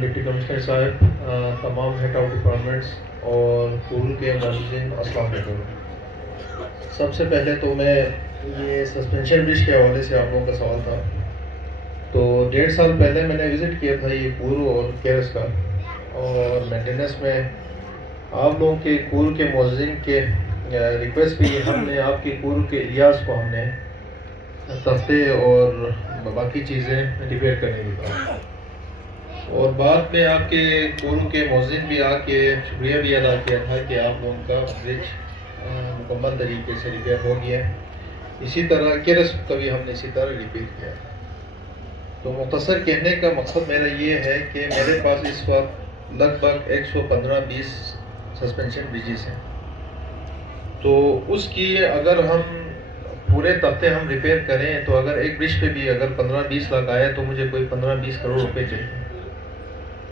Deputy commissioner صاحب، تمام head of departments اور پورل کے معززین، السلام علیکم۔ سب سے پہلے تو میں یہ سسپینشن برج کے حوالے سے آپ لوگوں کا سوال تھا، تو 1.5 سال پہلے میں نے وزٹ کیا تھا یہ پورل اور کیرس کا، اور مینٹیننس میں آپ لوگوں کے پورل کے معززین کے ریکویسٹ پہ ہم نے آپ کے پورل کے ایریاز کو ہم نے تختے اور باقی چیزیں ریپیئر کرنے کی کہا، اور بعد میں آپ کے پورل کے معززین بھی آ کے شکریہ بھی ادا کیا تھا کہ آپ لوگوں کا برج مکمل طریقے سے ریپیئر ہو گیا ہے۔ اسی طرح کیرس کا بھی ہم نے اسی طرح ریپیئر کیا ہے۔ تو مختصر کہنے کا مقصد میرا یہ ہے کہ میرے پاس اس وقت لگ بھگ 115-20 سسپینشن بریجز ہیں، تو اس کی اگر ہم پورے تختے ہم ریپیئر کریں تو اگر ایک برج پہ بھی اگر 15-20 لاکھ آیا تو مجھے کوئی 15-20 کروڑ روپے چاہیے۔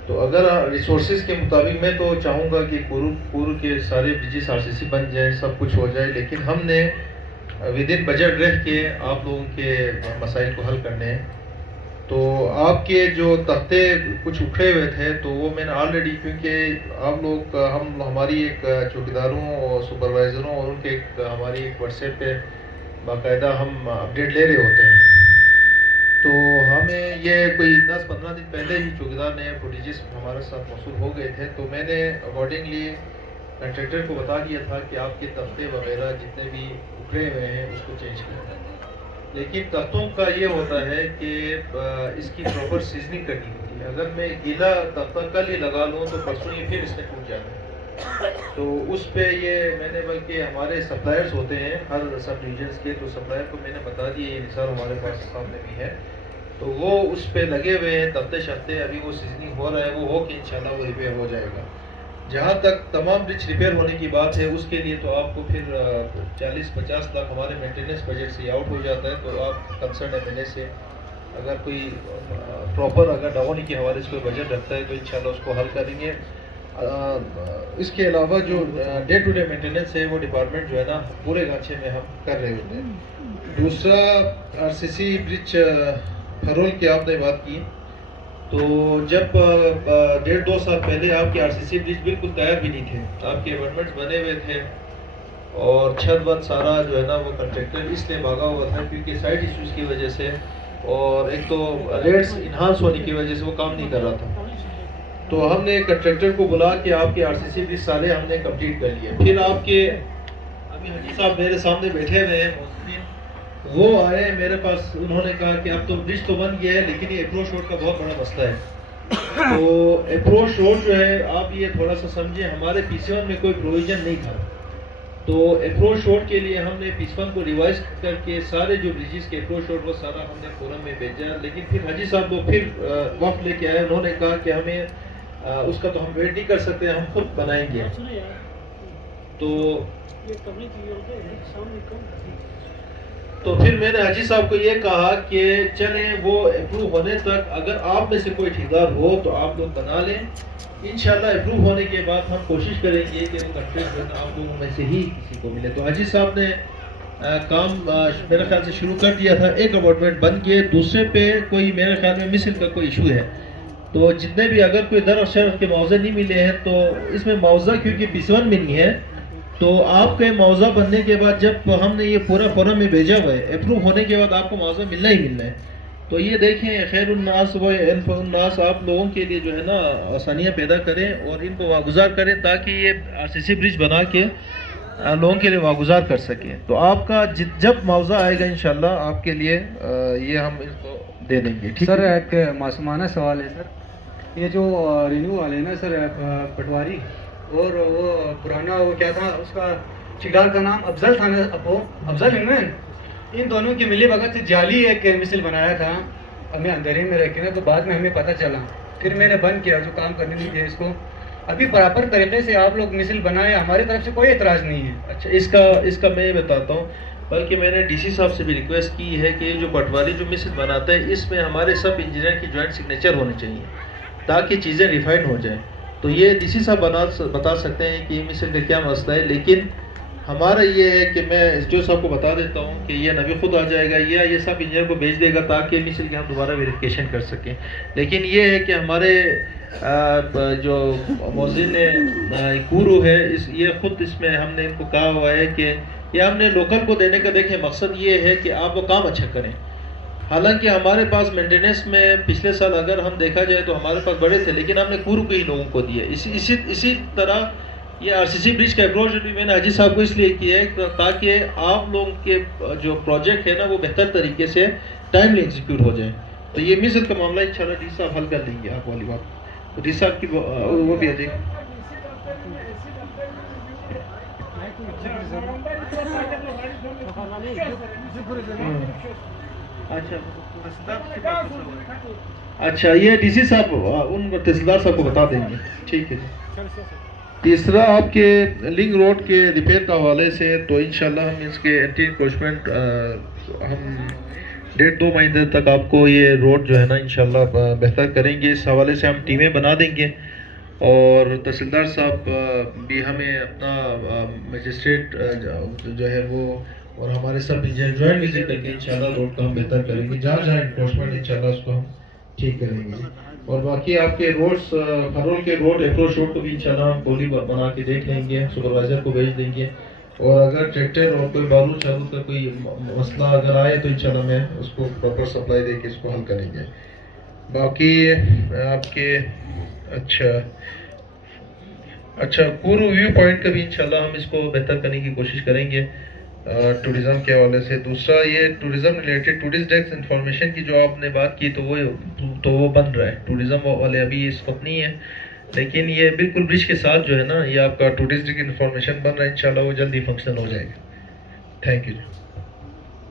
تو اگر ریسورسز کے مطابق میں تو چاہوں گا کہ پورل کے سارے بریجز RCC بن جائیں، سب کچھ ہو جائے، لیکن ہم نے ود ان بجٹ رہ کے آپ لوگوں کے مسائل کو حل کرنے ہیں۔ تو آپ کے جو تختے کچھ اکھڑے ہوئے تھے تو وہ میں نے آلریڈی، کیونکہ آپ لوگ ہماری ایک چوکیداروں اور سپروائزروں اور ان کے ہماری ایک واٹس ایپ پہ باقاعدہ ہم اپڈیٹ لے رہے ہوتے ہیں، تو ہمیں یہ کوئی 10-15 دن پہلے ہی چوکیدار نے فوٹیجز ہمارے ساتھ موصول ہو گئے تھے، تو میں نے اکارڈنگلی کنٹریکٹر کو بتا دیا تھا کہ آپ کے تختے وغیرہ جتنے بھی اکھڑے ہوئے ہیں اس کو چینج کریں۔ لیکن تختوں کا یہ ہوتا ہے کہ اس کی پراپر سیزننگ کرنی ہوتی ہے۔ اگر میں گیلا تختہ کل ہی لگا لوں تو پرسوں ہی پھر اس نے ٹوٹ جانا ہے، تو اس پہ یہ میں نے، بلکہ ہمارے سپلائرز ہوتے ہیں ہر سب ڈویژنس کے، تو سپلائر کو میں نے بتا دیا، یہ مثال ہمارے پاس سامنے بھی ہے، تو وہ اس پہ لگے ہوئے ہیں تختے شختے، ابھی وہ سیزننگ ہو رہا ہے، وہ ہو کے انشاءاللہ وہ ریپیئر ہو جائے گا۔ جہاں تک تمام برج ریپیئر ہونے کی بات ہے، اس کے لیے تو آپ کو پھر 40-50 لاکھ ہمارے مینٹیننس بجٹ سے آؤٹ ہو جاتا ہے، تو آپ کنسرن MLA سے اگر کوئی پراپر اگر ڈاؤن کے حوالے سے کوئی بجٹ رکھتا ہے تو انشاءاللہ اس کو حل کریں گے۔ اس کے علاوہ جو ڈے ٹو ڈے مینٹیننس ہے وہ ڈپارٹمنٹ جو ہے نا پورے گانچے میں ہم کر رہے ہوتے ہیں۔ دوسرا RCC برج پھرول کی آپ نے بات کی، تو جب 1.5-2 سال پہلے آپ کے RCC برج بالکل تیار بھی نہیں تھے، آپ کے اپارٹمنٹس بنے ہوئے تھے، اور چھت وت سارا جو ہے نا وہ کنٹریکٹر اس لیے بھاگا ہوا تھا کیونکہ سائٹ ایشوز کی وجہ سے، اور ایک تو ریٹس انہانس ہونے کی وجہ سے وہ کام نہیں کر رہا تھا، تو ہم نے کنٹریکٹر کو بلا کے آپ کے RCC برج سارے ہم نے کمپلیٹ کر لیے۔ پھر آپ کے ابھی حاجی صاحب میرے سامنے بیٹھے ہوئے ہیں، وہ آئے میرے پاس، انہوں نے کہا کہ اب تو برج تو بن گیا ہے لیکن یہ اپروچ روڈ کا بہت بڑا مسئلہ ہے۔ تو اپروچ روڈ جو ہے آپ یہ تھوڑا سا سمجھیں، ہمارے PC1 میں کوئی پروویژن نہیں تھا، تو اپروچ روڈ کے لیے ہم نے PC1 کو ریوائز کر کے سارے جو بریجز کے اپروچ روڈ وہ سارا ہم نے فورم میں بھیجا، لیکن پھر حاجی صاحب وہ پھر وقت لے کے آئے، انہوں نے کہا کہ ہمیں اس کا تو ہم ویٹ نہیں کر سکتے، ہم خود بنائیں گے۔ تو پھر میں نے حاجی صاحب کو یہ کہا کہ چلیں وہ اپروو ہونے تک اگر آپ میں سے کوئی ٹھیکیدار ہو تو آپ لوگ بنا لیں، انشاءاللہ اپروو ہونے کے بعد ہم کوشش کریں گے کہ وہ کنٹریکٹ آپ لوگوں میں سے ہی کسی کو ملے۔ تو حاجی صاحب نے کام میرے خیال سے شروع کر دیا تھا، ایک اپارٹمنٹ بن کے، دوسرے پہ کوئی میرے خیال میں مثل کا کوئی ایشو ہے، تو جتنے بھی اگر کوئی در شرف کے معاوضے نہیں ملے ہیں تو اس میں معاوضہ کیونکہ PC1 میں نہیں ہے، تو آپ کے معاوضہ بننے کے بعد جب ہم نے یہ پورا فورم میں بھیجا ہوا ہے، اپروو ہونے کے بعد آپ کو معاوضہ ملنا ہی ملنا ہے۔ تو یہ دیکھیں، خیر الناس و انفع الناس، آپ لوگوں کے لیے جو ہے نا آسانیاں پیدا کریں اور ان کو واگزار کریں تاکہ یہ RCC برج بنا کے لوگوں کے لیے واگزار کر سکیں۔ تو آپ کا جب معاوضہ آئے گا انشاءاللہ آپ کے لیے یہ ہم اس کو دے دیں گے۔ سر ایک معصومانہ سوال ہے سر، یہ جو رینیو والے نا سر پٹواری، اور وہ پرانا وہ کیا تھا اس کا ٹھیکیدار کا نام افضل تھا نا، افضل انوین، ان دونوں کی ملی بھگت سے جعلی ایک مثل بنایا تھا ہمیں اندھیرے میں رکھے نا، تو بعد میں ہمیں پتہ چلا، پھر میں نے بند کیا، جو کام کرنے نہیں دیا اس کو۔ ابھی پراپر طریقے سے آپ لوگ مثل بنائے، ہماری طرف سے کوئی اعتراض نہیں ہے۔ اچھا، اس کا میں یہ بتاتا ہوں، بلکہ میں نے DC صاحب سے بھی ریکویسٹ کی ہے کہ جو پٹواری جو مثل بناتا ہے اس میں ہمارے سب انجینئر کی جوائنٹ سگنیچر ہونے چاہیے تاکہ چیزیں ریفائنڈ ہو جائیں۔ تو یہ DC صاحب بتا سکتے ہیں کہ مثل کا کیا مسئلہ ہے، لیکن ہمارا یہ ہے کہ میں SDO صاحب کو بتا دیتا ہوں کہ یہ نبی خود آ جائے گا یا یہ سب انجینئر کو بھیج دے گا تاکہ مثل کی ہم دوبارہ ویریفیکیشن کر سکیں۔ لیکن یہ ہے کہ ہمارے جو موزن کورو ہے یہ خود اس میں ہم نے ان کو کہا ہوا ہے کہ یہ ہم نے لوکل کو دینے کا دیکھیں مقصد یہ ہے کہ آپ وہ کام اچھا کریں. حالانکہ ہمارے پاس مینٹیننس میں پچھلے سال اگر ہم دیکھا جائے تو ہمارے پاس بڑے تھے لیکن ہم نے کورو کو ہی لوگوں کو دیے. اسی طرح یہ آر سی سی برج کا اپروچ بھی میں نے حاجی صاحب کو اس لیے کیا ہے تاکہ آپ لوگوں کے جو پروجیکٹ ہے نا وہ بہتر طریقے سے ٹائملی ایگزیکیوٹ ہو جائیں. تو یہ مثل کا معاملہ انشاءاللہ ڈی صاحب حل کر دیں گے آپ والی بات. تو ڈی صاحب کی وہ بھی ہے جی. اچھا یہ ڈی سی صاحب ان تحصیلدار صاحب کو بتا دیں گے. ٹھیک ہے جی. تیسرا آپ کے لنک روڈ کے ریپیئر کا حوالے سے تو انشاءاللہ ہم اس کے اینٹی انکروچمنٹ ہم 1.5-2 مہینے تک آپ کو یہ روڈ جو ہے نا انشاءاللہ بہتر کریں گے. اس حوالے سے ہم ٹیمیں بنا دیں گے اور تحصیلدار صاحب بھی ہمیں اپنا مجسٹریٹ جو ہے وہ اور ہمارے سب انجینئر جوائنٹ وزٹ کر کے انشاءاللہ روڈ کا ہم بہتر کریں گے. جہاں جہاں انکروچمنٹ انشاءاللہ اس کو ہم ٹھیک کریں گے. اور باقی آپ کے روڈس ہرول کے روڈ اپروچ روڈ کو بھی انشاءاللہ ہم پولی بنا کے دیکھ لیں گے, سپروائزر کو بھیج دیں گے. اور اگر ٹریکٹر اور کوئی بارود شارود کا کوئی مسئلہ اگر آئے تو انشاءاللہ میں اس کو پراپر سپلائی دے کے اس کو حل کریں گے. باقی آپ کے اچھا کورو ویو پوائنٹ کا بھی انشاءاللہ ہم اس کو بہتر کرنے کی کوشش کریں گے ٹوریزم کے حوالے سے. دوسرا یہ tourism related tourist desk information کی جو آپ نے بات کی تو وہ بن رہا ہے. ٹوریزم والے ابھی اس وقت نہیں ہے لیکن یہ بالکل برج کے ساتھ جو ہے نا یہ آپ کا ٹورسٹ انفارمیشن بن رہا ہے. انشاءاللہ وہ جلدی فنکشنل ہو جائے گا. Thank you.